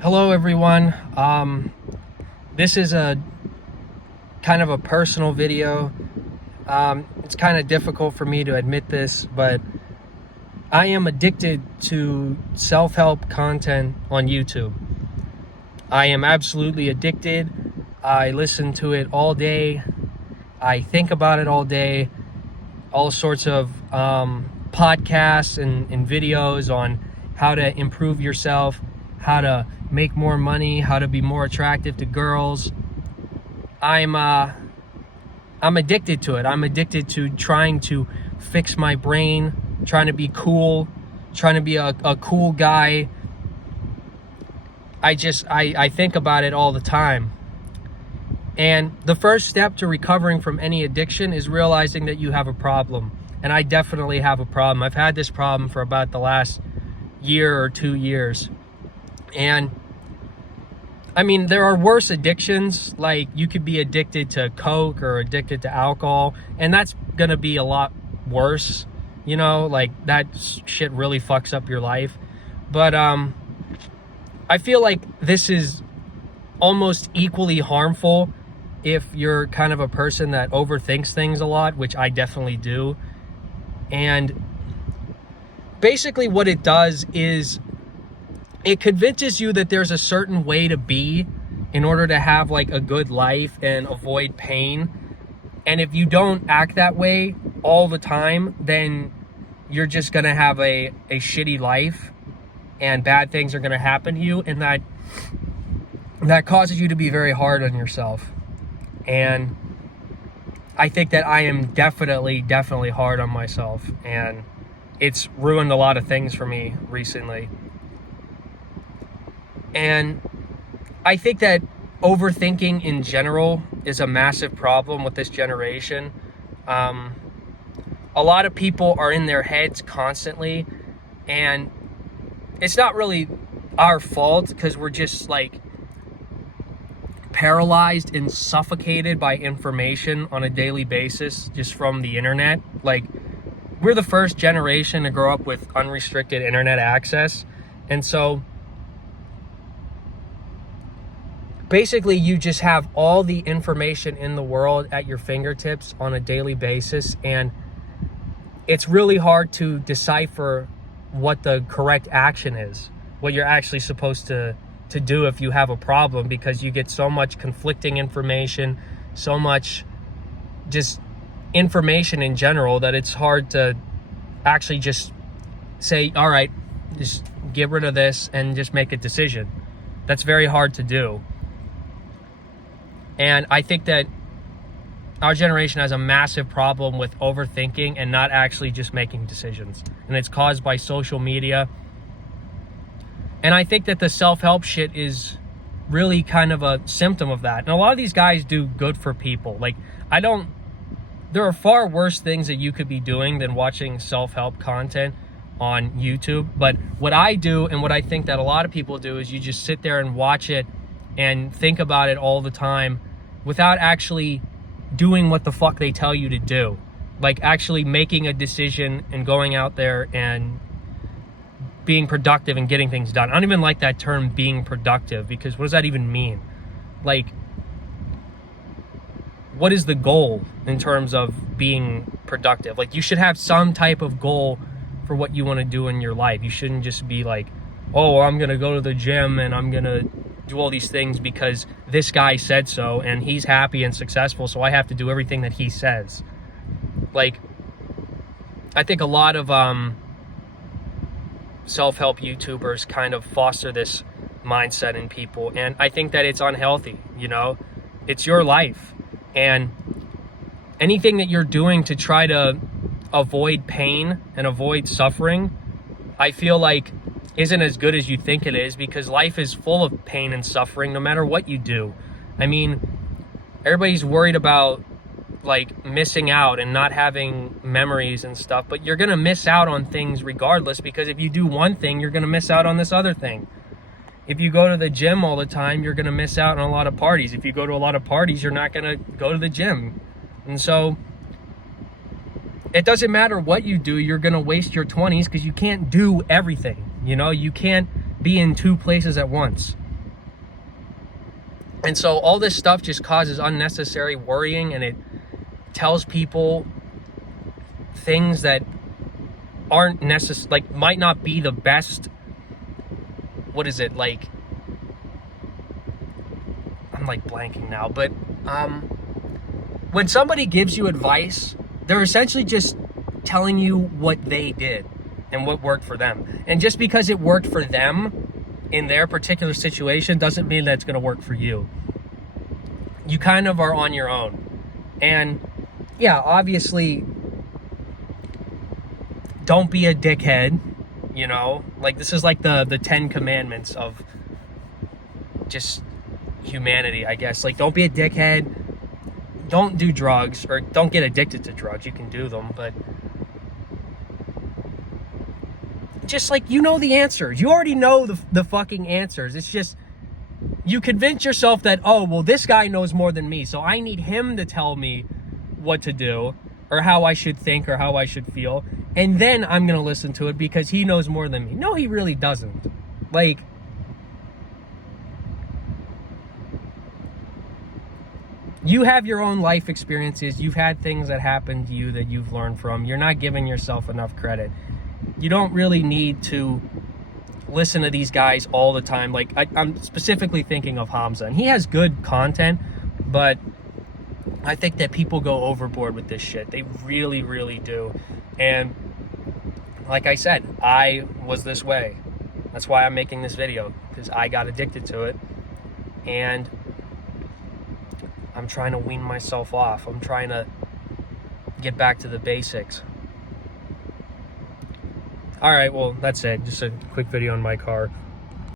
Hello, everyone. This is a kind of a personal video. It's kind of difficult for me to admit this, but I am addicted to self-help content on YouTube. I am absolutely addicted. I listen to it all day. I think about it all day. All sorts of podcasts and videos on how to improve yourself, how to make more money, how to be more attractive to girls. I'm addicted to it. I'm addicted to trying to fix my brain, trying to be cool, trying to be a cool guy. I think about it all the time. And the first step to recovering from any addiction is realizing that you have a problem. And I definitely have a problem. I've had this problem for about the last year or 2 years. And I mean, there are worse addictions. Like, you could be addicted to Coke or addicted to alcohol, and that's gonna be a lot worse. You know, like, that shit really fucks up your life. But I feel like this is almost equally harmful if you're kind of a person that overthinks things a lot, which I definitely do. And basically what it does is it convinces you that there's a certain way to be in order to have like a good life and avoid pain. And if you don't act that way all the time, then you're just gonna have a shitty life and bad things are gonna happen to you, and that causes you to be very hard on yourself. And I think that I am definitely hard on myself, and it's ruined a lot of things for me recently. And I think that overthinking in general is a massive problem with this generation. A lot of people are in their heads constantly, and it's not really our fault because we're just like paralyzed and suffocated by information on a daily basis just from the internet. Like, we're the first generation to grow up with unrestricted internet access, and so basically you just have all the information in the world at your fingertips on a daily basis, and it's really hard to decipher what the correct action is, what you're actually supposed to do if you have a problem, because you get so much conflicting information, so much just information in general, that it's hard to actually just say, all right, just get rid of this and just make a decision. That's very hard to do. And I think that our generation has a massive problem with overthinking and not actually just making decisions. And it's caused by social media. And I think that the self-help shit is really kind of a symptom of that. And a lot of these guys do good for people. Like, there are far worse things that you could be doing than watching self-help content on YouTube. But what I do, and what I think that a lot of people do, is you just sit there and watch it and think about it all the time without actually doing what the fuck they tell you to do. Like, actually making a decision and going out there and being productive and getting things done. I don't even like that term, being productive, because what does that even mean? Like, what is the goal in terms of being productive? Like, you should have some type of goal for what you want to do in your life. You shouldn't just be like, oh, I'm gonna go to the gym and I'm gonna do all these things because this guy said so and he's happy and successful, so I have to do everything that he says. Like, I think a lot of self-help YouTubers kind of foster this mindset in people, and I think that it's unhealthy. You know, it's your life, and anything that you're doing to try to avoid pain and avoid suffering, I feel like isn't as good as you think it is, because life is full of pain and suffering no matter what you do. I mean, everybody's worried about like missing out and not having memories and stuff, but you're gonna miss out on things regardless, because if you do one thing, you're gonna miss out on this other thing. If you go to the gym all the time, you're gonna miss out on a lot of parties. If you go to a lot of parties, you're not gonna go to the gym. And so it doesn't matter what you do, you're gonna waste your 20s because you can't do everything. You know, you can't be in two places at once. And so all this stuff just causes unnecessary worrying, and it tells people things that aren't necessary, like might not be the best. What is it like? I'm like blanking now, but when somebody gives you advice, they're essentially just telling you what they did and what worked for them. And just because it worked for them in their particular situation doesn't mean that it's going to work for you. You kind of are on your own. And yeah, obviously, don't be a dickhead, you know? Like, this is like the 10 commandments of just humanity, I guess. Like, don't be a dickhead. Don't do drugs, or don't get addicted to drugs. You can do them, but just like, you know the answers. You already know the fucking answers. It's just, you convince yourself that, oh, well, this guy knows more than me, so I need him to tell me what to do, or how I should think, or how I should feel, and then I'm gonna listen to it because he knows more than me. No, he really doesn't. Like, you have your own life experiences. You've had things that happen to you that you've learned from. You're not giving yourself enough credit. You don't really need to listen to these guys all the time. Like, I'm specifically thinking of Hamza, and he has good content, but I think that people go overboard with this shit. They really, really do. And like I said, I was this way. That's why I'm making this video, because I got addicted to it, and I'm trying to wean myself off. I'm trying to get back to the basics. All right, well, that's it. Just a quick video on my car.